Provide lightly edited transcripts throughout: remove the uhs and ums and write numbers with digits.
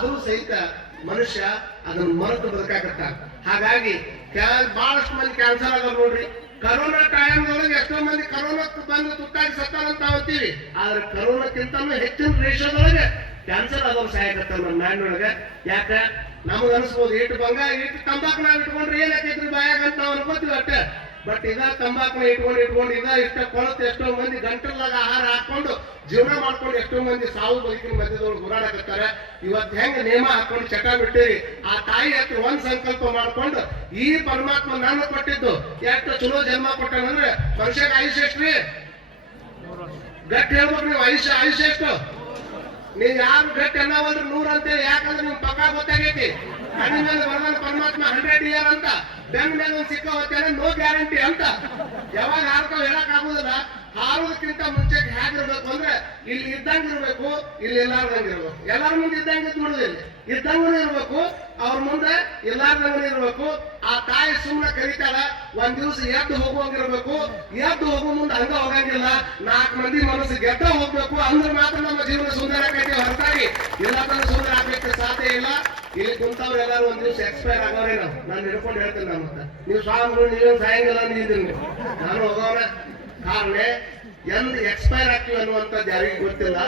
ಆದರೂ ಸಹಿತ ಮನುಷ್ಯ ಅದನ್ನ ಮರೆತು ಬದುಕಾಕತ್ತ. ಹಾಗಾಗಿ ಬಹಳಷ್ಟು ಮಂದಿ ಕ್ಯಾನ್ಸರ್ ಆಗೋರು ನೋಡ್ರಿ. ಕರೋನಾ ಟೈಮ್ದೊಳಗೆ ಎಷ್ಟೋ ಮಂದಿ ಕರೋನಾಕ್ಕೆ ಬಂದು ತುತ್ತಾಗಿ ಸತ್ತಾರಂತ ಅಂತೀವಿ, ಆದ್ರೆ ಕರೋನಾಕ್ಕಿಂತನೂ ಹೆಚ್ಚಿನ ರೇಷದೊಳಗೆ ಕ್ಯಾನ್ಸರ್ ಆದವ್ರು ಸಾಯಕತ್ತ ನಮ್ಮ ನಾಡಿನೊಳಗೆ. ಯಾಕ ನಮಗ್ ಅನಿಸ್ಬೋದು ಇಟ್ಟು ತಂಬಾಕು ನಾವ್ ಇಟ್ಕೊಂಡ್ರೆ ಏನ್ ಹಾಕಿದ್ರಿ ಬಾಯಾಗ ಅಂತ ನಾವು ಅನ್ಕೋತೀವಿ ಅಷ್ಟೇ. ಬಟ್ ಇದ ತಂಬಾಕುನ ಇಟ್ಕೊಂಡು ಇಷ್ಟ ಕೊಳತು ಎಷ್ಟೋ ಮಂದಿ ಗಂಟಲ್ದಾಗ ಆಹಾರ ಹಾಕೊಂಡು ಜೀವನ ಮಾಡ್ಕೊಂಡು ಎಷ್ಟೋ ಮಂದಿ ಸಾವು ಬದುಕಿನ ಮಧ್ಯದೊಳಗೆ ಹೋರಾಡಕತ್ತಾರೆ. ಇವತ್ತು ಹೆಂಗ್ ನೇಮ ಹಾಕೊಂಡು ಚಟ ಬಿಟ್ಟಿರಿ, ಆ ತಾಯಿ ಹತ್ರ ಒಂದ್ ಸಂಕಲ್ಪ ಮಾಡ್ಕೊಂಡು ಈ ಪರಮಾತ್ಮ ನಾನು ಕೊಟ್ಟಿದ್ದು ಎಷ್ಟು ಚಲೋ ಜನ್ಮ ಕೊಟ್ಟನಂದ್ರೆ ಮನುಷ್ಯಗೆ ಆಯುಷ್ಯ ಎಷ್ಟ್ರಿ ಗಟ್ಟಿ ಹೇಳ್ಬೇಕು ನೀವು. ಆಯುಷ್ಯ ಎಷ್ಟು? ನೀವ್ ಯಾರು ಗಟ್ಟಿ ಅನ್ನವಲ್ರಿ 100 ಅಂತೇಳಿ. ಯಾಕಂದ್ರೆ ನಿಮ್ ಪಕ್ಕ ಗೊತ್ತಾಗೈತಿ ಕಣ್ಣಿ ಮೇಲೆ ಬರದಾನ ಪರಮಾತ್ಮ 100 ಇಯರ್ ಅಂತ, ಬೆನ್ ಮೇಲೆ ಒಂದ್ ಸಿಕ್ಕ ಹೋಗ್ತೇನೆ ನೋ ಗ್ಯಾರಂಟಿ ಅಂತ. ಯಾವಾಗ ಹಾರ್ತಾವ್ ಹೇಳಕ್ ಆಗುದಿಲ್ಲ. ಹಾರೋದಕ್ಕಿಂತ ಮುಂಚೆ ಹೇಗಿರ್ಬೇಕು ಅಂದ್ರೆ ಇಲ್ಲಿ ಇದ್ದಂಗ ಇರ್ಬೇಕು, ಇಲ್ಲಿ ಇಲ್ಲಾರ್ದಂಗ ಇರ್ಬೇಕು. ಎಲ್ಲಾರ ಮುಂದೆ ಇದ್ದಂಗ ಬಿಡುದಿಲ್ಲ, ಇದ್ದಂಗೂ ಇರ್ಬೇಕು, ಅವ್ರ ಮುಂದೆ ಇಲ್ಲಾರ್ದಂಗೂ ಇರ್ಬೇಕು. ಆ ತಾಯಿ ಸುಮ್ಮನೆ ಕರೀತಾಳ, ಒಂದ್ ದಿವಸ ಎದ್ದು ಹೋಗುವಂಗಿರ್ಬೇಕು. ಎದ್ದು ಹೋಗೋ ಮುಂದೆ ಹಂಗ ಹೋಗಂಗಿಲ್ಲ, 4 ಮಂದಿ ಮನಸ್ಸು ಗೆದ್ದ ಹೋಗ್ಬೇಕು. ಅಂದ್ರೆ ಮಾತ್ರ ನಮ್ಮ ಜೀವನ ಸುಂದರ ಆಕೈತಿ, ಹೊರತಾಗಿ ಎಲ್ಲದನ್ನು ಸುಂದರ ಆಗ್ಲಿಕ್ಕೆ ಸಾಧ್ಯ ಇಲ್ಲ. ಇಲ್ಲಿ ಕುಂತವ್ರು ಎಲ್ಲಾರು ಒಂದ್ ದಿವಸ ಎಕ್ಸ್ಪೈರ್ ಆಗೋರೇ. ನಾನು ಹಿಡ್ಕೊಂಡು ಹೇಳ್ತೇನೆ. ನಾನು ಮತ್ತೆ ನೀವು ಸ್ವಾಮಿಗಳು ನೀವೇನು ಸಾಯಂಗಿಲ್ಲ ಅಂದಿದ್ದೀನಿ, ನಾನು ಹೋಗೋಣ. ಕಾರಣ ಎಂದ್ ಎಕ್ಸ್ಪೈರ್ ಆಗ್ತೀವಿ ಅನ್ನುವಂಥದ್ದು ಯಾರಿಗೂ ಗೊತ್ತಿಲ್ಲ.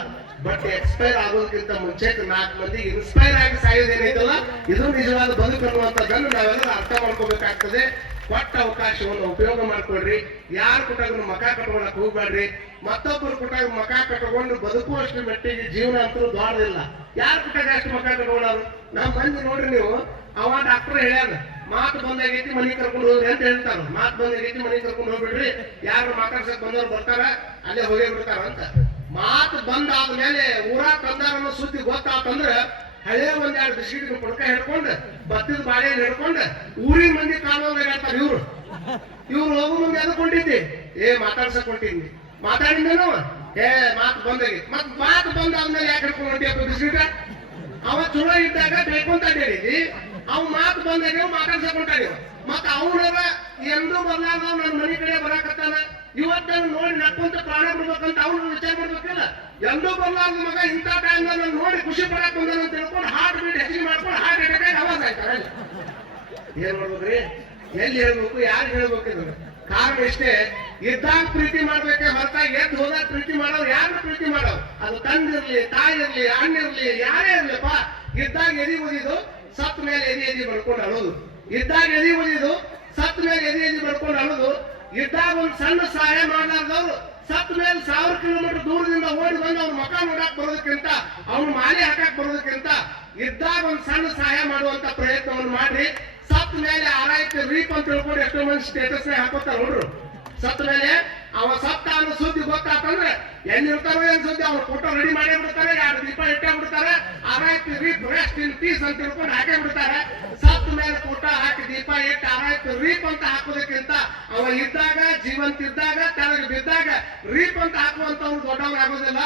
ಬಟ್ ಎಕ್ಸ್ಪೈರ್ ಆಗೋದಕ್ಕಿಂತ ಮುಂಚೆ 4 ಮಂದಿ ಇನ್ಸ್ಪೈರ್ ಆಗಿ ಸಾಯೋದೇನೈತಲ್ಲ, ಇದು ನಿಜವಾದ ಬದುಕು ಅನ್ನುವಂಥದ್ದನ್ನು ನಾವೆಲ್ಲ ಅರ್ಥ ಮಾಡ್ಕೋಬೇಕಾಗ್ತದೆ. ಕೊಟ್ಟ ಅವಕಾಶವನ್ನು ಉಪಯೋಗ ಮಾಡ್ಕೊಳ್ರಿ. ಯಾರ ಕೊಟ್ಟಾಗ ಮಕ ಕಟ್ಕೊಳಕ್ ಹೋಗ್ಬೇಡ್ರಿ. ಮತ್ತೊಬ್ಬರು ಕೊಟ್ಟಾಗ ಮಕ ಕಟ್ಕೊಂಡು ಬದುಕುವಷ್ಟು ಮೆಟ್ಟಿಗೆ ಜೀವನ ಅಂತೂ ದೊಡ್ಡದಿಲ್ಲ. ಯಾರು ಕೊಟ್ಟಾಗ ಅಷ್ಟು ಮಕ ಕಟ್ಕೊಳ್ಳೋರು? ನಮ್ಮ ಮಂದಿ ನೋಡ್ರಿ ನೀವು, ಅವ ಡಾಕ್ಟರ್ ಹೇಳ್ಯಾನ ಮಾತು ಬಂದಾಗೈತಿ ಮನೆಗೆ ಕರ್ಕೊಂಡು ಹೋಗ್ರಿ ಅಂತ ಹೇಳ್ತಾರ. ಮಾತು ಬಂದಾಗೈತಿ ಮನೆಗೆ ಕರ್ಕೊಂಡು ಹೋಗ್ಬಿಡ್ರಿ, ಯಾರು ಮಾತಾಡ್ಸಕ್ ಬಂದವ್ರು ಬರ್ತಾರ ಅಲ್ಲೇ ಹೋಗೇ ಬಿಡ್ತಾರ ಅಂತ. ಮಾತು ಬಂದಾದ್ಮೇಲೆ ಊರಾಗ ತಂದಾರ ಅನ್ನೋ ಸುದ್ದಿ ಗೊತ್ತಾತಂದ್ರ ಹಳೆ 1-2 ಬಿಸ್ಕಿಟ್ ಪುಡ್ಕ ಹಿಡ್ಕೊಂಡು ಬತ್ತಿದ ಬಾಳೆಯನ್ನು ಹಿಡ್ಕೊಂಡು ಊರಿನ ಮಂದಿ ಕಾಲೋದಾಗ ಹೇಳ್ತಾರ. ಇವ್ರು ಹೋಗೋ ಮುಂದೆ ಎದಕೊಂಡಿದ್ದಿ? ಮಾತಾಡ್ಸಕ್ ಹೊಂಟಿದ್ನಿ. ಮಾತಾಡಿದ್ದೇನೋ ಮಾತು ಬಂದಾಗಿ. ಮಾತು ಬಂದಾದ್ಮೇಲೆ ಯಾಕೆ ಹಿಡ್ಕೊಂಡು ಹೊಂಟಿಯಪ್ಪ ಬಿಸ್ಕಿಟ? ಅವ ಚಲೋ ಇದ್ದಾಗ ಬೇಕಂತ ಹೇಳಿದಿ, ಅವ್ ಮಾತು ಬಂದಾಗ ಮಾತಾಡ್ಸಕ್ ಹೊಂಟಾಡಿವ. ಮತ್ತ ಅವನರ ಎಂದೂ ಬರ್ಲಾರ್ದ ನನ್ನ ಮನೆ ಕಡೆ ಬರಾಕತ್ತಾನ, ಇವತ್ತನ್ನು ನೋಡಿ ನಕ್ಕೊಂತ ಪ್ರಾಣ ಬಿಡ್ಬೇಕಂತ ಅವ್ನು ವಿಚಾರ ಮಾಡ್ಬೇಕಲ್ಲ. ಎಂದೂ ಬರ್ಲಾರ್ದ ಮಗ ಇಂಥ ಟೈಮ್ ನಾನು ನೋಡಿ ಖುಷಿ ಪಡಕ್ ಬಂದ ಅಂತ ತಿಳ್ಕೊಂಡು ಹಾರ್ಟ್ ಬೀಟ್ ಹೆಚ್ಚಿಗೆ ಮಾಡ್ಕೊಂಡು ಹಾರ್ಟ್ ಅಟ್ಯಾಕ್ ಆವಾಜ್ ಆಯ್ತಾರೆ. ಏನ್ ಮಾಡ್ಬೇಕ್ರಿ? ಎಲ್ಲಿ ಹೇಳ್ಬೇಕು, ಯಾರು ಹೇಳ್ಬೇಕು? ಇದನ್ನ ಕಾರಣ ಇಷ್ಟೇ, ಇದ್ದಾಗ ಪ್ರೀತಿ ಮಾಡ್ಬೇಕೆ ಹೊರತಾಗಿ ಎದ್ದು ಹೋದಾಗ ಪ್ರೀತಿ ಮಾಡೋರು ಯಾರು ಪ್ರೀತಿ ಮಾಡೋರು? ಅದು ತಂದಿರ್ಲಿ, ತಾಯಿ ಇರ್ಲಿ, ಅಣ್ಣಿರ್ಲಿ, ಯಾರೇ ಇರ್ಲಿಪ್ಪ. ಇದ್ದಾಗ ಎದಿ ಓದಿದು, ಸತ್ ಮೇಲೆ ಎದಿ ಬಡ್ಕೊಂಡು ಅಳೋದು. ಇದ್ದಾಗ ಎದಿ ಓದಿದು, ಸತ್ ಮೇಲೆ ಎದಿ ಬಡ್ಕೊಂಡು ಅಳೋದು. ಇದ್ದಾಗ ಒಂದ್ ಸಣ್ಣ ಸಹಾಯ ಮಾಡ್ಲಾರ್ದವ್ರು ಸತ್ ಮೇಲೆ 1000 ಕಿಲೋಮೀಟರ್ ದೂರದಿಂದ ಓಡಿ ಬಂದು ಅವ್ರ ಮಕ ನೋಡಕ್ ಬರೋದಕ್ಕಿಂತ, ಅವ್ನ ಮಾಲೆ ಹಾಕಕ್ ಬರೋದಕ್ಕಿಂತ ಇದ್ದಾಗ ಒಂದ್ ಸಣ್ಣ ಸಹಾಯ ಮಾಡುವಂತ ಪ್ರಯತ್ನವನ್ನು ಮಾಡ್ರಿ. ಸತ್ ಮೇಲೆ ಆರಾಯ್ತು ರೀಪ್ ಅಂತ ತಿಳ್ಕೊಂಡು ಎಷ್ಟೋ ಮಂದಿ ಸ್ಟೇಟಸ್ ಹಾಕೋತಾರ ನೋಡ್ರು. ಸತ್ ಮೇಲೆ ಅವ ಸತ್ತ ಅನ್ನೋ ಸುದ್ದಿ ಗೊತ್ತಾತಂದ್ರೆ ಎಲ್ಲಿರ್ತಾರೋ ಏನ್ ಸುದ್ದಿ ಅವ್ರ ಫೋಟೋ ರೆಡಿ ಮಾಡೇ ಬಿಡ್ತಾರೆ, 2 ದೀಪ ಇಟ್ಟೇ ಬಿಡ್ತಾರೆ. ಆರಾಯ್ತು ರೀಪ್ ರೆಸ್ಟ್ ಇನ್ ಪೀಸ್ ಅಂತ ತಿಳ್ಕೊಂಡು ಹಾಕೇ ಬಿಡ್ತಾರೆ. ಸತ್ ಮೇಲೆ ಫೋಟೋ ಹಾಕಿ ದೀಪ ಇಟ್ಟು ಆರಾಯ್ತು ರೀಪ್ ಅಂತ ಹಾಕೋದಕ್ಕಿಂತ ಅವ ಇದ್ದಾಗ, ಜೀವಂತ ಇದ್ದಾಗ, ತೆಳಗೆ ಬಿದ್ದಾಗ ರೀಪ್ ಅಂತ ಹಾಕುವಂತವ್ರು ದೊಡ್ಡವ್ರು ಆಗೋದಿಲ್ಲ.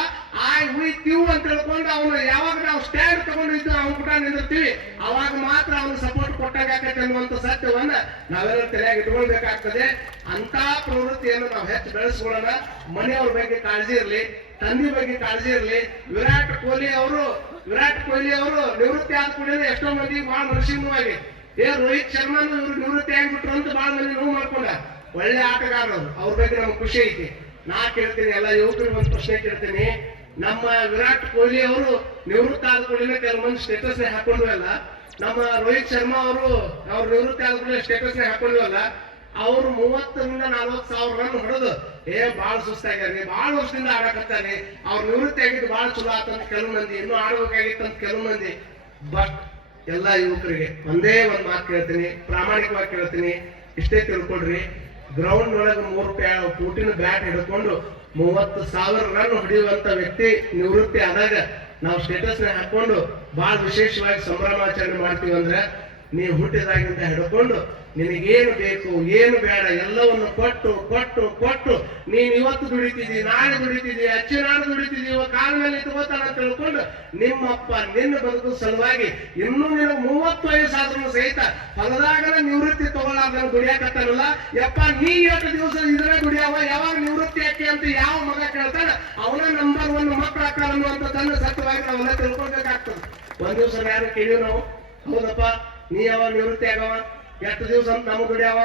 ಉಯ್ತೀವ್ ಅಂತ ತಿಳ್ಕೊಂಡು ಅವನು ಯಾವಾಗ ನಾವು ಸ್ಟ್ಯಾಂಡ್ ತಗೊಂಡಿದ್ದು ಅವ್ನ ಕೂಡ ನಿಂದಿರ್ತೀವಿ, ಅವಾಗ ಮಾತ್ರ ಅವನು ಸಪೋರ್ಟ್ ಕೊಟ್ಟಾಗ ಆಕೈತೆ ಅನ್ನುವಂತ ಸತ್ಯವನ್ನ ನಾವೆಲ್ಲ ತಲೆಯಾಗಿ ಇಟ್ಕೊಳ್ಬೇಕಾಗ್ತದೆ. ಅಂತ ಪ್ರವೃತ್ತಿಯನ್ನು ನಾವು ಹೆಚ್ಚು ಬೆಳೆಸ್ಕೊಳ್ಳೋಣ. ಮನೆಯವ್ರ ಬಗ್ಗೆ ಕಾಳಜಿ ಇರ್ಲಿ, ತಂದೆ ಬಗ್ಗೆ ಕಾಳಜಿ ಇರ್ಲಿ. ವಿರಾಟ್ ಕೊಹ್ಲಿ ಅವರು ನಿವೃತ್ತಿ ಆದ ಕೂಡ ಎಷ್ಟೋ ಮಂದಿ ಬಹಳ ನರಸಿಂಹವಾಗಿ ರೋಹಿತ್ ಶರ್ಮಾನು ಇವ್ರು ನಿವೃತ್ತಿ ಆಗ್ಬಿಟ್ರು ಅಂತ ಬಹಳ ಮಂದಿ ನೋವು ಮಾಡ್ಕೊಂಡ. ಒಳ್ಳೆ ಆಟಗಾರರು, ಅವ್ರ ಬಗ್ಗೆ ನಮ್ಗೆ ಖುಷಿ ಐತಿ. ನಾ ಕೇಳ್ತೀನಿ, ಎಲ್ಲ ಯುವಕರಿಗೆ ಒಂದು ಪ್ರಶ್ನೆ ಕೇಳ್ತೀನಿ. ನಮ್ಮ ವಿರಾಟ್ ಕೊಹ್ಲಿ ಅವರು ನಿವೃತ್ತಿ ಆದ ಕೂಡ ಕೆಲವು ಮಂದಿ ಸ್ಟೇಟಸ್ ಹಾಕೊಂಡ್ವಲ್ಲ, ನಮ್ಮ ರೋಹಿತ್ ಶರ್ಮಾ ಅವರು ಅವ್ರ ನಿವೃತ್ತಿ ಆದ ಕೂಡ ಸ್ಟೇಟಸ್ ಹಾಕೊಂಡ್ವಲ್ಲ, ಅವ್ರು 30,000 ರಿಂದ 40,000 ರನ್ ಹೊಡೆದು ಬಾಳ ಸುಸ್ತಾಗ್ಯಾರಿ, ಬಾಳ ವರ್ಷದಿಂದ ಆಡಕತ್ತಾನೆ. ಅವ್ರ ನಿವೃತ್ತಿ ಆಗಿದ್ದು ಬಾಳ ಚಲೋ ಆತಂತ ಕೆಲವು ಮಂದಿ, ಇನ್ನೂ ಆಡ್ಬೇಕಾಗಿತ್ತಂತ ಕೆಲವು ಮಂದಿ. ಬಟ್ ಎಲ್ಲಾ ಯುವಕರಿಗೆ ಒಂದೇ ಒಂದ್ ಮಾತು ಕೇಳ್ತೀನಿ, ಪ್ರಾಮಾಣಿಕವಾಗಿ ಕೇಳ್ತೀನಿ, ಇಷ್ಟೇ ತಿಳ್ಕೊಡ್ರಿ. ಗ್ರೌಂಡ್ ಒಳಗೆ 3 ಫೂಟಿನ ಬ್ಯಾಟ್ ಹಿಡ್ಕೊಂಡು 30,000 ರನ್ ಹೊಡೆಯುವಂತ ವ್ಯಕ್ತಿ ನಿವೃತ್ತಿ ಆದಾಗ ನಾವು ಸ್ಟೇಟಸ್ ಹಾಕೊಂಡು ಬಹಳ ವಿಶೇಷವಾಗಿ ಸಂಭ್ರಮಾಚರಣೆ ಮಾಡ್ತೀವಿ ಅಂದ್ರೆ ನೀವು ಹುಟ್ಟಿದಾಗಿಂದ ಹಿಡ್ಕೊಂಡು ನಿನಗೇನು ಬೇಕು ಏನು ಬೇಡ ಎಲ್ಲವನ್ನು ಕೊಟ್ಟು ಕೊಟ್ಟು ಕೊಟ್ಟು ನೀನು ಇವತ್ತು ದುಡಿತಿದ್ದಿ, ನಾಳೆ ದುಡಿತಿದ್ದಿ, ಅಚ್ಚಿನಾಡು ದುಡಿತಿದ್ದಿ, ಕಾಲ ಮೇಲೆ ಇಟ್ಕೋತಾನ ಅಂತ ತಿಳ್ಕೊಂಡು ನಿಮ್ಮಪ್ಪ ನಿನ್ನ ಬದುಕು ಸಲುವಾಗಿ ಇನ್ನೂ ನಿನಗೆ 30 ವಯಸ್ಸಾದ್ರೂ ಸಹಿತ ಹೊಲದಾಗನ ನಿವೃತ್ತಿ ತಗೊಳ್ಳಾರ್ದ ದುಡಿಯಾಕತ್ತಾನಲ್ಲ. ಯಪ್ಪ ನೀ ಎಷ್ಟು ದಿವಸ ಇದ್ರೆ ದುಡಿಯವ, ಯಾವಾಗ ನಿವೃತ್ತಿ ಯಾಕೆ ಅಂತ ಯಾವ ಮಗ ಕೇಳ್ತಾನ ಅವನ ನಂಬರ್ 1 ಮಕ್ಕಳು ಹಾಕ್ತಾರ ಅನ್ನುವಂಥದ್ದನ್ನು ಸತ್ಯವಾಗಿ ನಾವೆಲ್ಲ ತಿಳ್ಕೊಳ್ಬೇಕಾಗ್ತದೆ. ಒಂದ್ ದಿವಸ ಯಾರು ಕೇಳಿವ್ ನಾವು, ಹೌದಪ್ಪ ನೀ ಯಾವಾಗ ನಿವೃತ್ತಿ ಆಗವ, ಎಷ್ಟು ದಿವಸ ಅಂತ ನಮಗ್ ದುಡಿಯವ.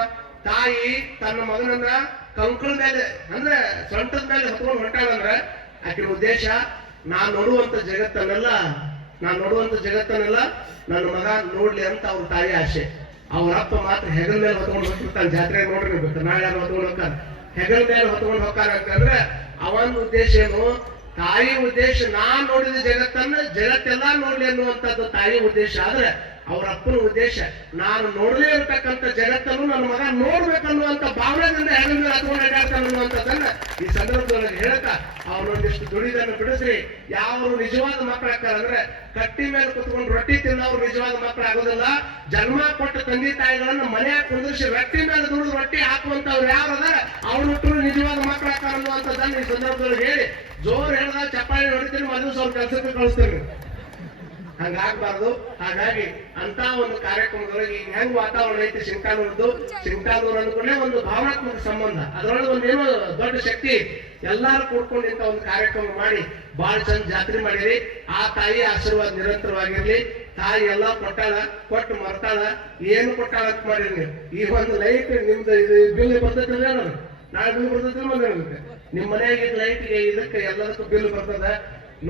ತಾಯಿ ತನ್ನ ಮಗನನ್ನ ಕಂಕಳ ಮೇಲೆ ಅಂದ್ರೆ ಸೊಂಟದ ಮೇಲೆ ಹೊತ್ಕೊಂಡು ಹೊಂಟಾಳಂದ್ರ ಆಕೆ ಉದ್ದೇಶ ನಾನ್ ನೋಡುವಂತ ಜಗತ್ತನ್ನೆಲ್ಲ ನನ್ನ ಮಗ ನೋಡ್ಲಿ ಅಂತ ಅವ್ರ ತಾಯಿ ಆಸೆ. ಅವ್ರಪ್ಪ ಮಾತ್ರ ಹೆಗಲ ಮೇಲೆ ಹೊತ್ಕೊಂಡು ಹೋಗ್ತಿರ್ತಾನೆ. ಜಾತ್ರೆಗೆ ನೋಡ್ರಿ ನೀವು ನಾಳೆ ಯಾರು ಹೊತ್ಕೊಂಡು ಹೋಗ್ತಾರ, ಹೆಗಲ ಮೇಲೆ ಹೊತ್ಕೊಂಡು ಹೋಗ್ತಾರ ಅಂತಂದ್ರೆ ಅವನ ಉದ್ದೇಶ ಏನು? ತಾಯಿ ಉದ್ದೇಶ ನಾನ್ ನೋಡಿದ ಜಗತ್ತೆಲ್ಲ ನೋಡ್ಲಿ ಅನ್ನುವಂಥದ್ದು ತಾಯಿ ಉದ್ದೇಶ. ಆದ್ರೆ ಅವ್ರ ಅಪ್ಪನ ಉದ್ದೇಶ ನಾನು ನೋಡಲೇ ಇರತಕ್ಕಂಥ ಜಗತ್ತನ್ನು ನನ್ನ ಮಗ ನೋಡ್ಬೇಕನ್ನುವಂತ ಭಾವನೆಯಿಂದ ಹೆಗಲ ಮೇಲೆ ಹತ್ಕೊಂಡು ಅಡ್ಡಾಡ್ತಾನೆ ಅನ್ನುವಂಥದ್ದನ್ನ ಈ ಸಂದರ್ಭದೊಳಗೆ ಹೇಳಕ ಅವ್ರೊಂದಿಷ್ಟು ದುಡಿದನ್ನು ಬಿಡಿಸ್ರಿ. ಯಾರು ನಿಜವಾದ ಮಕ್ಕಳಾಗ್ತಾರ ಅಂದ್ರೆ ಕಟ್ಟಿ ಮೇಲೆ ಕುತ್ಕೊಂಡು ರೊಟ್ಟಿ ತಿನ್ನೋರು ನಿಜವಾದ ಮಕ್ಕಳು ಆಗೋದಿಲ್ಲ. ಜನ್ಮ ಕೊಟ್ಟ ತಂದೆ ತಾಯಿಗಳನ್ನ ಮನೆಯಾಗ ಕುಂದಿರಿಸಿ ರೊಟ್ಟಿ ಮೇಲೆ ದುಡಿದು ರೊಟ್ಟಿ ಹಾಕುವಂತವ್ರು ಯಾರು ಅದಾರ ಅವ್ರು ನಿಜವಾದ ಮಕ್ಕಳಾಗ್ತಾರ ಅನ್ನುವಂಥದ್ದನ್ನು ಈ ಸಂದರ್ಭದೊಳಗೆ ಹೇಳಿ ಜೋರ್ ಹೇಳಿದಾಗ ಚಪ್ಪಾಳಿ ಹೊಡಿತೀನಿ, ಮದುವೆ ಅವ್ರ ಕೆಲಸಕ್ಕೆ ಕಳಿಸ್ತೀರಿ. ಹಂಗಾಗ್ಬಾರ್ದು. ಹಾಗಾಗಿ ಅಂತ ಒಂದು ಕಾರ್ಯಕ್ರಮದೊಳಗೆ ಈಗ ಹೆಂಗ್ ವಾತಾವರಣ ಐತಿ ಸಿಂಗ್ಟಾನೂರ್ದು ಅಂದ್ಕೊಂಡೇ ಒಂದು ಭಾವನಾತ್ಮಕ ಸಂಬಂಧ, ಅದರೊಳಗೆ ಒಂದು ಏನೋ ದೊಡ್ಡ ಶಕ್ತಿ. ಎಲ್ಲಾರು ಕೂಡ್ಕೊಂಡು ಇಂತ ಒಂದು ಕಾರ್ಯಕ್ರಮ ಮಾಡಿ ಬಹಳ ಚಂದ ಜಾತ್ರೆ ಮಾಡಿರಿ. ಆ ತಾಯಿ ಆಶೀರ್ವಾದ ನಿರಂತರವಾಗಿರ್ಲಿ. ತಾಯಿ ಎಲ್ಲ ಕೊಟ್ಟಾಳ, ಕೊಟ್ಟು ಮರ್ತಾಳ, ಏನು ಕೊಟ್ಟಾಳ ಅಂತ ಮಾಡಿರಿ ನೀವು. ಈ ಒಂದು ಲೈಟ್ ನಿಮ್ದು ಬಿಲ್ ಬರ್ತೈತಿಲ್ಲ, ನಾಳೆ ಬಿಲ್ ಬರ್ತೈತಿ ಬಂದಿರುತ್ತೆ ನಿಮ್ ಮನೆಯಾಗ ಲೈಟ್ಗೆ ಇದಕ್ಕೆ ಎಲ್ಲದಕ್ಕೂ ಬಿಲ್ ಬರ್ತದ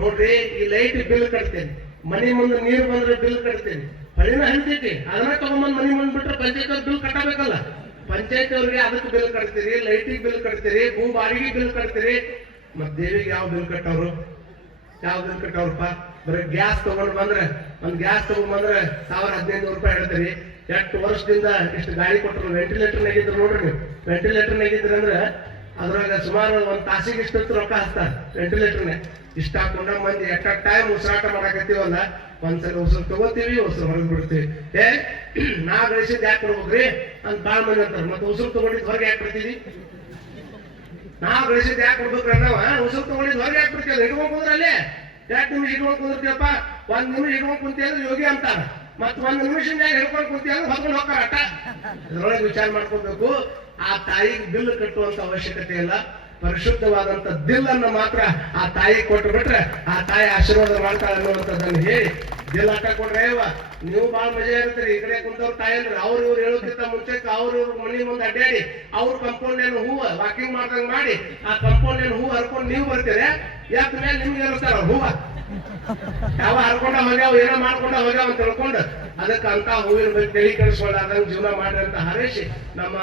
ನೋಡ್ರಿ. ಈ ಲೈಟ್ ಬಿಲ್ ಕಟ್ತೇನೆ, ಮನೆ ಮುಂದೆ ನೀರು ಬಂದ್ರೆ ಬಿಲ್ ಕಟ್ತೇನೆ, ಹಳ್ಳಿನ ಹಂತೈತಿ ಅದನ್ನ ತಗೊಂಬಂದ್ ಮನೆ ಮುಂದ್ ಬಿಟ್ರೆ ಪಂಚಾಯತ್ ಅವ್ರ ಬಿಲ್ ಕಟ್ಟಬೇಕಲ್ಲ. ಪಂಚಾಯತ್ ಅವ್ರಿಗೆ ಅದಕ್ಕೆ ಬಿಲ್ ಕಟ್ತೀರಿ, ಲೈಟಿಗೆ ಬಿಲ್ ಕಟ್ತೀರಿ, ಭೂ ಬಾಡಿಗೆ ಬಿಲ್ ಕಟ್ತೀರಿ. ಮತ್ ದೇವಿಗೆ ಯಾವ ಬಿಲ್ ಕಟ್ಟವ್ರು? ಬರೀ ಗ್ಯಾಸ್ ತಗೊಂಡ್ ಬಂದ್ರೆ ಒಂದ್ ಗ್ಯಾಸ್ ತಗೊಂಡ್ ಬಂದ್ರೆ 1000-1500 ರೂಪಾಯಿ ಹೇಳ್ತೀರಿ. ಎಷ್ಟು ವರ್ಷದಿಂದ ಇಷ್ಟು ಗಾಡಿ ಕೊಟ್ಟರು. ವೆಂಟಿಲೇಟರ್ ನೆಗಿದ್ರು ನೋಡ್ರಿ ನೀವು, ವೆಂಟಿಲೇಟರ್ ನೆಗಿದ್ರಿ ಅಂದ್ರೆ ಅದ್ರಾಗ ಸುಮಾರು ಒಂದ್ ತಾಸಿಗೆ ಇಷ್ಟು ರೊಕ್ಕ ಹಚ್ತಾರ ವೆಂಟಿಲೇಟರ್ನೇ. ಇಷ್ಟ ಹಾಕೊಂಡ ಮಂದಿ ಎಟ್ ಟೈಮ್ ಉಸಿರಾಟ ಮಾಡಾಕತ್ತೀವಲ್ಲ, ಒಂದ್ಸಲ ಉಸಿರು ತಗೋತೀವಿ, ಉಸಿರು ಹೊರಗೆ ಬಿಡ್ತೀವಿ. ನಾ ಗಳಿಸಿದ್ ಯಾಕೆ ಕೊಡ್ಬೇಕ್ರಿ ಅಂತ ಬಾಳ ಮಂದಿ ಅಂತಾರ. ಮತ್ತೆ ಉಸಿರು ತಗೊಂಡಿದ್ ಹೊರಗೆ ಯಾಕೆ ಬಿಡ್ತೀವಿ? ನಾ ಗಳಿಸಿದ್ ಯಾಕೆ ಕೊಡ್ಬೇಕ್ರಿ ನಾವ ಉಸಿರು ತಗೊಂಡಿದ್ ಹೊರಗೆ ಯಾಕೆ ಬಿಡ್ತೀವಿ? ಹಿಡ್ಕೊಂಡ್ ಕುಂದ್ರಲ್ಲಿ 2 ನಿಮಿಷ ಹಿಡ್ಕೊಂಡ್ ಕುಂದಿರ್ತೀವಪ್ಪ. 1 ನಿಮಿಷ ಹಿಡ್ಕೊಂಡ್ ಕುಂತಿ ಅಂದ್ರೆ ಯೋಗಿ ಅಂತಾರ. ಮತ್ 1 ನಿಮಿಷದಾಗ ಹಿಡ್ಕೊಂಡ್ ಕುಂತಿ ಅಂದ್ರೆ ಹೊತ್ಕೊಂಡು ಹೋಗ್ತಾರ ಅಟ. ಇದ್ರೊಳಗೆ ವಿಚಾರ ಮಾಡ್ಕೋಬೇಕು. ಆ ತಾಯಿಗೆ ಬಿಲ್ ಕಟ್ಟುವಂತ ಅವಶ್ಯಕತೆ ಇಲ್ಲ. ಪರಿಶುದ್ಧವಾದಂತ ದಿಲ್ಲನ್ನು ಮಾತ್ರ ಆ ತಾಯಿ ಕೊಟ್ಟು ಬಿಟ್ರೆ ಆ ತಾಯಿ ಆಶೀರ್ವಾದ ಮಾಡ್ತಾಳೆ ಅನ್ನುವಂಥದ್ದನ್ನು ಹೇಳಿ ದಿಲ್ ಆಟ ಕೊಟ್ರೆ ನೀವು ಬಾಳ ಮಜಾ ಇರ್ತೀರಿ. ಈ ಕಡೆ ಕುಂತವ್ರ ತಾಯಿ ಅಂದ್ರೆ ಅವ್ರು ಇವ್ರು ಹೇಳೋಕ್ಕಿಂತ ಮುಂಚೆಕ್ಕೆ ಅವ್ರು ಮನೆ ಮುಂದೆ ಅಡ್ಡಾಡಿ ಅವ್ರ ಕಂಪೌಂಡ್ ಏನು ಹೂವು ವಾಕಿಂಗ್ ಮಾಡ್ದಂಗ್ ಮಾಡಿ ಆ ಕಂಪೌಂಡ್ ಏನು ಹೂವು ಹರ್ಕೊಂಡು ನೀವು ಬರ್ತೀರಿ. ಯಾಕೆ ಮೇಲೆ ನಿಮ್ಗೆ ಇರ್ತಾರ ಹೂವ ಯಾವ ಹರ್ಕೊಂಡ ಹೋಗ್ಯಾವ ಏನೋ ಮಾಡ್ಕೊಂಡ ಹೋಗ್ಯಾವ ಅಂತ ತಿಳ್ಕೊಂಡು ಅದಕ್ಕೆ ಅಂತ ಹೂವಿನ ಬಗ್ಗೆ ತಲೆ ಕೆಡಿಸ್ಕೊಳ್ಳಾರ್ದಂಗೆ ಜೀವನ ಮಾಡ್ರಿ ಅಂತ ಹಾರೈಸಿ ನಮ್ಮ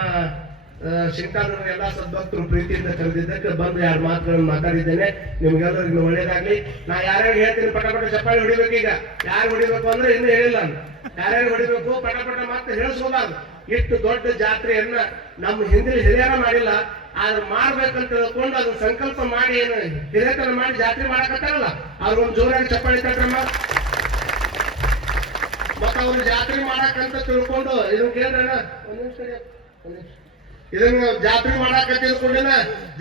ಶಿಂಕಾನೂರು ಎಲ್ಲಾ ಸದ್ಭಕ್ತರು ಪ್ರೀತಿಯಿಂದ ಕರೆದಿದ್ದಕ್ಕೆ ಬಂದು 2 ಮಾತುಗಳನ್ನು ಮಾತಾಡಿದ್ದೇನೆ. ನಿಮ್ಗೆಲ್ಲರಿಗೂ ಒಳ್ಳೇದಾಗ್ಲಿ. ನಾ ಯಾರ್ಯಾರು ಹೇಳ್ತೀನಿ ಪಟ ಚಪ್ಪಾಳಿ ಹೊಡಿಬೇಕು. ಈಗ ಯಾರು ಹೊಡಿಬೇಕು ಅಂದ್ರೆ ಇನ್ನೂ ಹೇಳಿಲ್ಲ ನಾನು. ಯಾರ್ಯಾರು ಹೊಡಿಬೇಕು ಪಟ ಮಾತು ಹೇಳಿಸ್ಕೋಬಾರ್ದು. ಇಷ್ಟು ದೊಡ್ಡ ಜಾತ್ರೆಯನ್ನ ನಮ್ಮ ಹಿಂದಿನ ಹಿರಿಯರ ಮಾಡಿಲ್ಲ, ಆದ್ರೆ ಮಾಡ್ಬೇಕಂತ ತಿಳ್ಕೊಂಡು ಅದನ್ನ ಸಂಕಲ್ಪ ಮಾಡಿ ಏನು ಹಿರಿಯತನ ಮಾಡಿ ಜಾತ್ರೆ ಮಾಡಕತ್ತಾರಲ್ಲ ಅವ್ರಿಗೊಂದು ಜೋರಾಗಿ ಚಪ್ಪಾಳಿ ತಟ್ರಮ್ಮ. ಮತ್ತ ಅವ್ರು ಜಾತ್ರೆ ಮಾಡಕಂತ ತಿಳ್ಕೊಂಡು ಇದನ್ನ ಕೇಳ್ರಣ್ಣ ಇದನ್ನ ಜಾತ್ರೆ ಮಾಡಾಕ ತಿಳ್ಕೊಂಡಿನ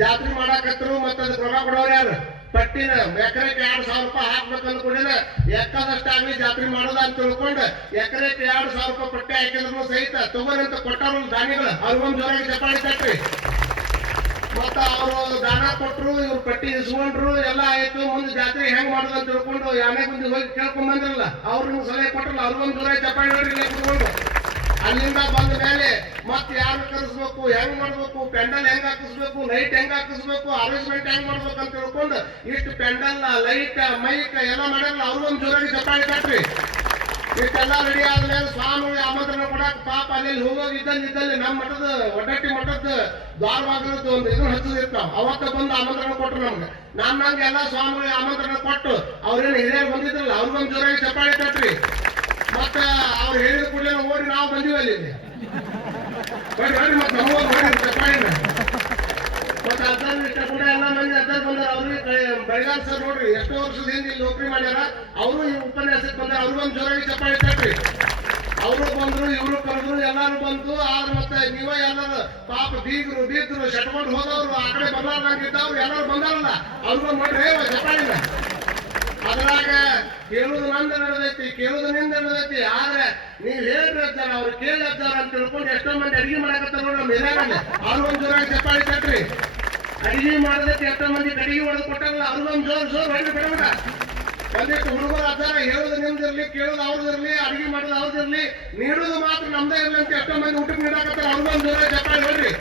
ಜಾತ್ರೆ ಮಾಡಾಕತ್ತರು. ಮತ್ತ ಅದಕ್ಕೆ ರೊಕ್ಕ ಕೊಡೋರು ಯಾರು? ಪಟ್ಟಿನ ಎಕರೆಗೆ 2000 ರೂಪಾಯಿ ಹಾಕ್ಬೇಕು ಅಂದ್ಕೊಂಡಿನ ಎಕ್ಕದಷ್ಟಾಗ್ಲಿ ಜಾತ್ರೆ ಮಾಡೋದ ಅಂತ ತಿಳ್ಕೊಂಡು ಎಕರೆಗೆ 2000 ರೂಪಾಯಿ ಪಟ್ಟಿ ಹಾಕಿದ್ರು ಸಹಿತ ತಗೋರಂತ ಕೊಟ್ಟರು ದಾನಿಗಳು. ಅವ್ರಿಗೊಂದು ಜೋರಾಗಿ ಚಪ್ಪಾಳಿ ತಟ್ರಿ. ಮತ್ತ ಅವರು ದಾನ ಕೊಟ್ರು, ಇವ್ರು ಪಟ್ಟಿ ಇಸ್ಕೊಂಡ್ರು, ಎಲ್ಲ ಆಯ್ತು. ಮುಂದೆ ಜಾತ್ರೆ ಹೆಂಗ್ ಮಾಡೋದು ಅಂತ ತಿಳ್ಕೊಂಡು ಯಾನೇ ಮುಂದೆ ಹೋಗಿ ಕೇಳ್ಕೊಂಡ್ ಬಂದ್ರಲ್ಲ, ಅವ್ರಿಗೆ ಸಲಹೆ ಕೊಟ್ರಲ್ಲ, ಅವ್ರಿಗೊಂದು ಜೋರಾಗಿ ಚಪ್ಪಾಳಿ ನೋಡ್ರಿ ಕುತ್ಕೊಂಡು. ಅಲ್ಲಿಂದ ಬಂದ ಮೇಲೆ ಮತ್ ಯಾರು ಕರೆಸ್ಬೇಕು, ಹೆಂಗ್ ಮಾಡ್ಬೇಕು, ಪೆಂಡಲ್ ಹೆಂಗ್ ಹಾಕಿಸ್ಬೇಕು, ಲೈಟ್ ಹೆಂಗ್ ಹಾಕಿಸ್ಬೇಕು, ಅರೇಂಜ್ಮೆಂಟ್ ಹೆಂಗ್ ಮಾಡ್ಬೇಕು ಅಂತ ತಿಳ್ಕೊಂಡು ಇಷ್ಟು ಪೆಂಡಲ್ ಲೈಟ್ ಮೈಕ್ ಎಲ್ಲ ಮಾಡ್ಯಾರಲ್ಲ ಅವ್ರಿಗೊಂದು ಜೋರಾಗಿ ಚಪ್ಪಾಳಿ ತಟ್ರಿ. ಇಷ್ಟೆಲ್ಲ ರೆಡಿ ಆದ್ಮೇಲೆ ಸ್ವಾಮಿಗಳಿಗೆ ಆಮಂತ್ರಣ ಕೊಡಕ್ ಪಾಪ ಅಲ್ಲಿ ಹೋಗೋಗಿದ್ದಲ್ಲಿ ನಮ್ಮ ಮಠದ ಒಡ್ಡಟ್ಟಿ ಮಠದ ದ್ವಾರವಾಗದ್ದು ಒಂದು ಇದನ್ನ ಹಚ್ಚದಿರ್ತಾವ. ಅವತ್ತ ಬಂದು ಆಮಂತ್ರಣ ಕೊಟ್ರು ನಮ್ಗೆ. ನಂಗೆ ಎಲ್ಲ ಸ್ವಾಮಿಗಳಿಗೆ ಆಮಂತ್ರಣ ಕೊಟ್ಟು ಅವ್ರೇನು ಹಿರಿಯರು ಬಂದಿದ್ರಲ್ಲ ಅವ್ರಿಗೊಂದು ಜೋರಾಗಿ ಚಪ್ಪಾಳಿ ತಟ್ರಿ. ಮತ್ತ ಅವ್ರು ಹೇಳಿದ ಕೂಡಲೇ ಓಡಿ ನಾವು ಬಂದಿವಿ ಅಲ್ಲಿ ನೋಡಿ ಮತ್ತೆ ನಮ್ಮ ನೋಡಿ ಚಪ್ಪಾಳಿನ. ಮತ್ತೆ ಅರ್ಧ ಇಷ್ಟ ಕೂಡ ಎಲ್ಲ ಮಂದಿ ಅರ್ಧ ಬಂದಾರ. ಅವ್ರಿಗೆ ಬೆಳಗಾವಿ ಸರ್ ನೋಡ್ರಿ ಎಷ್ಟೋ ವರ್ಷದ ಹಿಂದೆ ಇಲ್ಲಿ ನೌಕರಿ ಮಾಡ್ಯಾರ, ಅವರು ಈ ಉಪನ್ಯಾಸಕ್ಕೆ ಬಂದಾರ. ಅವ್ರಿಗೊಂದು ಜೋರಾಗಿ ಚಪ್ಪಾಳಿ ತಟ್ರಿ. ಅವರು ಬಂದ್ರು ಇವರು ಕರೆದ್ರು ಎಲ್ಲಾರು ಬಂತು. ಆದ್ರೆ ಮತ್ತೆ ನೀವ ಎಲ್ಲರೂ ಪಾಪ ಬೀಗರು ಬೀದ್ರು ಶಟ್ಕೊಂಡು ಹೋದವ್ರು ಆ ಕಡೆ ಬರ್ಲಾರ್ದಂಗಿದ್ದವ್ರು ಎಲ್ಲರೂ ಬಂದಾರಲ್ಲ ಅವ್ರಿಗೂ ಮಾಡ್ರಿ ಜಪಾನಿನ. ಅದ್ರಾಗ ಕೇಳುದು ನಂದು ನಡೆದೈತಿ, ಕೇಳುದು ನಿಂದ ನಡೆದೈತಿ. ಆದ್ರೆ ನೀವ್ ಹೇಳ್ರಿ ಅಜ್ಜಾರ ಅವ್ರು ಕೇಳಿ ಅಜ್ಜಾರ ಅಂತ ತಿಳ್ಕೊಂಡು ಎಷ್ಟೋ ಮಂದಿ ಅಡಿಗೆ ಮಾಡಕತ್ತಾರ ನೋಡಿ ನಮ್ಮ ಹಿರಿಯರಲ್ಲಿ. ಅವ್ರಿಗೊಂದು ಜೋರಾಗಿ ಚಪ್ಪಾಳಿ ತಟ್ರಿ. ಅಡಿಗೆ ಮಾಡದಕ್ಕೆ ಎಷ್ಟೋ ಮಂದಿ ಕಡಿಗೆ ಹೊಡೆದು ಕೊಟ್ಟಾರಲ್ಲ ಅವ್ರಿಗೊಂದು ಜೋರ್ ಹೊರಗೆ ಬಿಡಬೇಡ. ಒಂದಿಷ್ಟು ಹುಡುಗರು ಅಜ್ಜಾರ ಹೇಳುದು ನಿಮ್ದಿರ್ಲಿ, ಕೇಳುದು ಅವ್ರದಿರ್ಲಿ, ಅಡಿಗೆ ಮಾಡೋದು ಅವ್ರದಿರ್ಲಿ, ನೀಡುದು ಮಾತ್ರ ನಮ್ದೇ ಇರ್ಲಿ ಅಂತ ಎಷ್ಟೋ ಮಂದಿ ಊಟಕ್ಕೆ ನೀಡಾಕತ್ತಾರ. ಅವ್ರಿಗೊಂದು ಜೋರಾಗಿ ಚಪ್ಪಾಳಿ ಹೊಡ್ರಿ.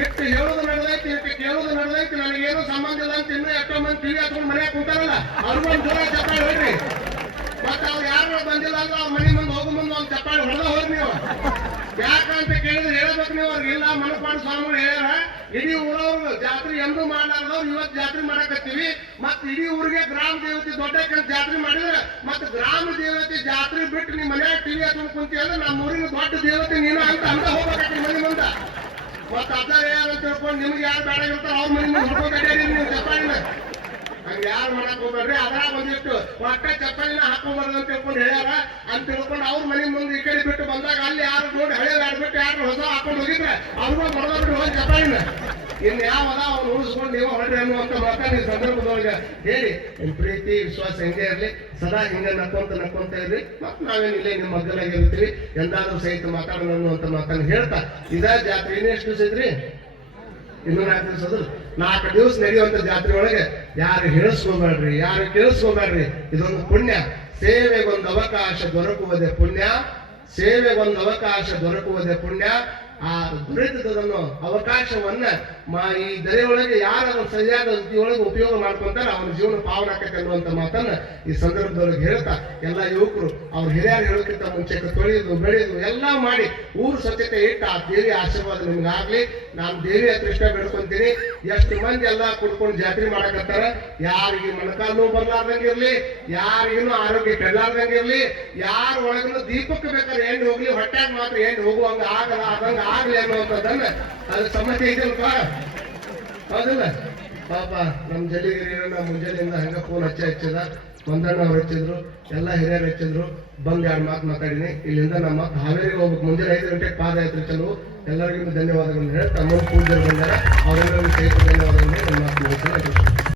ಇಟ್ಟು ಹೇಳುದು ನಡೆದೈತಿ, ಇಟ್ಟು ಕೇಳುದು ನಡೆದೈತಿ, ನನಗೇನು ಸಂಬಂಧ ಇಲ್ಲ ಅಂತ ಇನ್ನೂ ಎಷ್ಟೋ ಮಂದಿ ಟಿವಿ ಹತ್ಕೊಂಡು ಮನೆಯಾಗ ಕುಂತಾರಲ್ಲ ಅವ್ರಿಗೊಂದು ಜೋರಾಗಿ ಚಪ್ಪಾಳಿ ಹೊಡ್ರಿ. ಮತ್ತೆ ಅವ್ರು ಯಾರು ಬಂದಿಲ್ಲ ಅಂದ್ರೆ ಅವ್ರ ಮನೆ ಮುಂದೆ ಹೋಗೋ ಮುಂದೆ ಒಂದು ಚಪ್ಪಾಳಿ ಹೊಡೆದ ಹೋಗ್ರಿ ನೀವು. ಯಾಕಂತ ಕೇಳಿದ್ರೆ ಹೇಳ್ಬೇಕು ನೀವು ಅವ್ರಿಗೆ. ಇಲ್ಲ ಮನಪಾಡು ಸ್ವಾಮಿಗಳು ಹೇಳ್ಯಾರ ಇಡೀ ಊರವ್ರು ಜಾತ್ರೆ ಎಂದೂ ಮಾಡಲಾರ್ದವ್ರು ಇವತ್ತು ಜಾತ್ರೆ ಮಾಡಕತ್ತೀವಿ. ಮತ್ತೆ ಇಡೀ ಊರಿಗೆ ಗ್ರಾಮ ದೇವತೆ ದೊಡ್ಡ ಜಾತ್ರೆ ಮಾಡಿದ್ರೆ ಮತ್ತೆ ಗ್ರಾಮ ದೇವತೆ ಜಾತ್ರೆ ಬಿಟ್ಟು ನಿಮ್ಮ ಮನ್ಯಾಗ ಟಿವಿ ಹತ್ಕೊಂಡು ಕುಂತಿ ಅಂದ್ರೆ ನಮ್ಮ ಊರಿನ ದೊಡ್ಡ ದೇವತೆ ನೀನು ಅಂತ ಹೋಗ್ಬೇಕತ್ತಿ ಮನೆ ಮುಂದೆ. ಮತ್ತೆ ಅಜ್ಜ ಯಾರು ಅಂತ ತಿಳ್ಕೊಂಡು ನಿಮ್ಗೆ ಯಾರು ಬೇಡ ಇರ್ತಾರ ಅವ್ರ ಮನೆ ಮುಂದೆ ಹೊಡ್ಕೊಂಡ್ರಿ ನೀವು ಚಪ್ಪಾಳಿನ. ಹಂಗ ಯಾರು ಮಾಡಕ್ ಹೋಗ್ಬೇಡ್ರಿ. ಅದ್ರಾಗ ಬಂದಿಟ್ಟು ಒಟ್ಟ ಚಪ್ಪಲಿನ ಹಾಕೊಂಡ್ಬಾರ್ದು ಅಂತ ತಿಳ್ಕೊಂಡು ಹೇಳ್ಯಾರ ಅಂತ ತಿಳ್ಕೊಂಡು ಅವ್ರ ಮನೆ ಮುಂದೆ ಈ ಕಡೆ ಬಿಟ್ಟು ಬಂದಾಗ ಅಲ್ಲಿ ಯಾರು ನೋಡಿ ಹಳೆ ಆಡ್ಬಿಟ್ಟು ಯಾರು ಹೊಸ ಹಾಕೊಂಡು ಹೋಗಿದ್ರೆ ಅವ್ರಿಗೂ ಬಿಟ್ಟು ಹೋಗಿ ಚಪ್ಪಲಿನ ಇನ್ನು ಯಾವದ ಅವ್ನು ಉಳಿಸ್ಕೊಂಡು ನೀವು ಹೊಡ್ರಿ ಅನ್ನುವಂತ ಮಾತಾಡಿ ಸಂದರ್ಭದೊಳಗೆ ಹೇಳಿ ನಿಮ್ ಪ್ರೀತಿ ವಿಶ್ವಾಸ ಹಿಂಗೆ ಇರ್ಲಿ. ಸದಾ ಹಿಂಗ ನಕ್ಕೊಂತ ಇರ್ರಿ. ಮತ್ತೆ ನಾವೇನಿಲ್ಲ ನಿಮ್ಮ ಮಗ್ಗಲಾಗಿ ಇರ್ತೀವಿ. ಎಂದಾದ್ರೂ ಸಹಿತ ಮಾತಾಡೋಣ ಅನ್ನುವಂತ ಮಾತನ್ನು ಹೇಳ್ತಾ ಇದ ಜಾತ್ರೆ ಇನ್ನೆಷ್ಟು ದಿವಸ ಇದ್ರಿ? ಇನ್ನೂ 4 ದಿವಸ ಅದು. 4 ದಿವಸ ನಡೆಯುವಂತ ಜಾತ್ರೆ ಒಳಗೆ ಯಾರು ಹೇಳಿಸ್ಕೋಬೇಡ್ರಿ, ಯಾರು ಕೇಳಿಸ್ಕೋಬೇಡ್ರಿ. ಇದೊಂದು ಪುಣ್ಯ. ಸೇವೆಗೊಂದು ಅವಕಾಶ ದೊರಕುವುದೇ ಪುಣ್ಯ, ಸೇವೆಗೊಂದು ಅವಕಾಶ ದೊರಕುವುದೇ ಪುಣ್ಯ. ಆ ದೊರೆತದನ್ನು ಅವಕಾಶವನ್ನ ಈ ದರೆಯೊಳಗೆ ಯಾರು ಸರಿಯಾದ ಒಳಗೆ ಉಪಯೋಗ ಮಾಡ್ಕೊಂತಾರ ಅವನ ಜೀವನ ಪಾವನ ಆಕೈತೆ ಅನ್ನುವಂತ ಮಾತನ್ನ ಈ ಸಂದರ್ಭದೊಳಗೆ ಹೇಳ್ತಾ ಎಲ್ಲ ಯುವಕರು ಅವ್ರ ಹಿರಿಯರು ಹೇಳೋಕ್ಕಿಂತ ಮುಂಚೆ ತೊಳೆಯುದು ಬೆಳೆಯುದು ಎಲ್ಲ ಮಾಡಿ ಊರು ಸ್ವಚ್ಛತೆ ಇಟ್ಟು ಆ ದೇವಿ ಆಶೀರ್ವಾದ ನಿಮ್ಗಾಗ್ಲಿ. ನಾನು ದೇವಿ ಹತ್ರ ಇಷ್ಟ ಬೇಡ್ಕೊಂತೀನಿ. ಎಷ್ಟು ಮಂದಿ ಎಲ್ಲ ಕುಡ್ಕೊಂಡು ಜಾತ್ರೆ ಮಾಡಕತ್ತಾರ. ಯಾರಿಗೆ ಮೊಣಕಾಲು ನೋವು ಬರ್ಲಾರ್ದಂಗಿರ್ಲಿ, ಯಾರಿಗೂ ಆರೋಗ್ಯ ಕೆಡಲಾರ್ದಂಗಿರ್ಲಿ, ಯಾರ ಒಳಗೂ ದೀಪಕ್ಕೆ ಬೇಕಾದ್ರೆ ಎಣ್ಣೆ ಹೋಗ್ಲಿ, ಹೊಟ್ಯಾಗ ಮಾತ್ರ ಎಣ್ಣೆ ಹೋಗುವಂಗ ಆಗಲ್ಲ, ಆದಂಗ ಆಗ್ಲಿ ಅನ್ನುವಂಥದ್ದನ್ನ ಅದ್ರ ಸಮಸ್ಯೆ ಇದೆಯಲ್ಪ. ಹೌದಿಲ್ಲ ಪಾಪ ನಮ್ ಜಲಿಗಿರಿಯನ್ನ ಮುಂಜಾನೆಯಿಂದ ಹಂಗ ಫೋನ್ ಹಚ್ಚದ ಮಂದಣ್ಣ ಅವ್ರು ಹಚ್ಚಿದ್ರು, ಎಲ್ಲ ಹಿರಿಯರು ಹಚ್ಚಿದ್ರು. ಬಂದ್ 2 ಮಾತು ಮಾತಾಡಿನಿ. ಇಲ್ಲಿಂದ ನಮ್ಮ ಹಾವೇರಿಗೆ ಹೋಗ್ಬೇಕು. ಮುಂಜಾನೆ 5 ಗಂಟೆಗೆ ಪಾದಯಾತ್ರೆ ಚಲೋ. ಎಲ್ಲರಿಗೂ ಧನ್ಯವಾದಗಳನ್ನು ಹೇಳ್ತಾ ನಮ್ಮ ಪೂಜ್ಯರು ಬಂದಾರ ಅವರೆಲ್ಲರಿಗೂ ಸಹಿತ ಧನ್ಯವಾದಗಳನ್ನು ಮಾತು